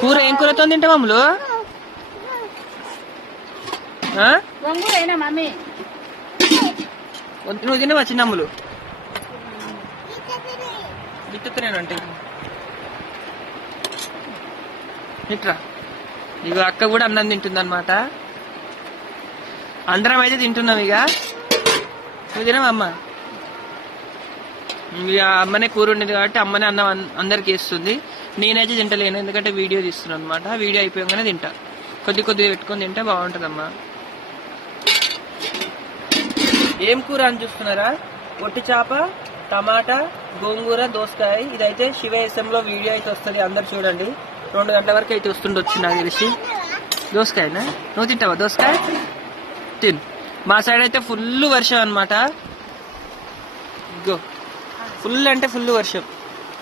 కూర ఏం కూరతో తింటావు అమ్ములు ఆ? గొంగూరేనా మమ్మీ? వద్దు, నువ్వు తినవా చిన్న అమ్ములు బిట్టుతున్నానంటే ఇట్రా. ఇక అక్క కూడా అన్నం తింటుందన్నమాట. అందరం అయితే తింటున్నాం ఇక నువ్వు తినవా అమ్మ? ఇక అమ్మనే కూర ఉండేది కాబట్టి అమ్మనే అన్నం అందరికి ఇస్తుంది. నేనైతే తింటలేను ఎందుకంటే వీడియో తీస్తున్నాను అనమాట వీడియో అయిపోయాగానే తింటా. కొద్ది కొద్దిగా పెట్టుకొని తింటే బాగుంటుందమ్మా. ఏం కూర అని చూస్తున్నారా? ఒట్టి చేప టమాటా గోంగూర దోసకాయ. ఇదైతే శివ ఎస్ఎంలో వీడియో అయితే వస్తుంది. అందరు చూడండి. రెండు గంటల వరకు అయితే వస్తుండొచ్చు నాకు తెలిసి. దోసకాయనా? నువ్వు తింటావా దోసకాయ? తిన్. మా సైడ్ అయితే ఫుల్ వర్షం అనమాట గో ఫుల్ అంటే ఫుల్ వర్షం.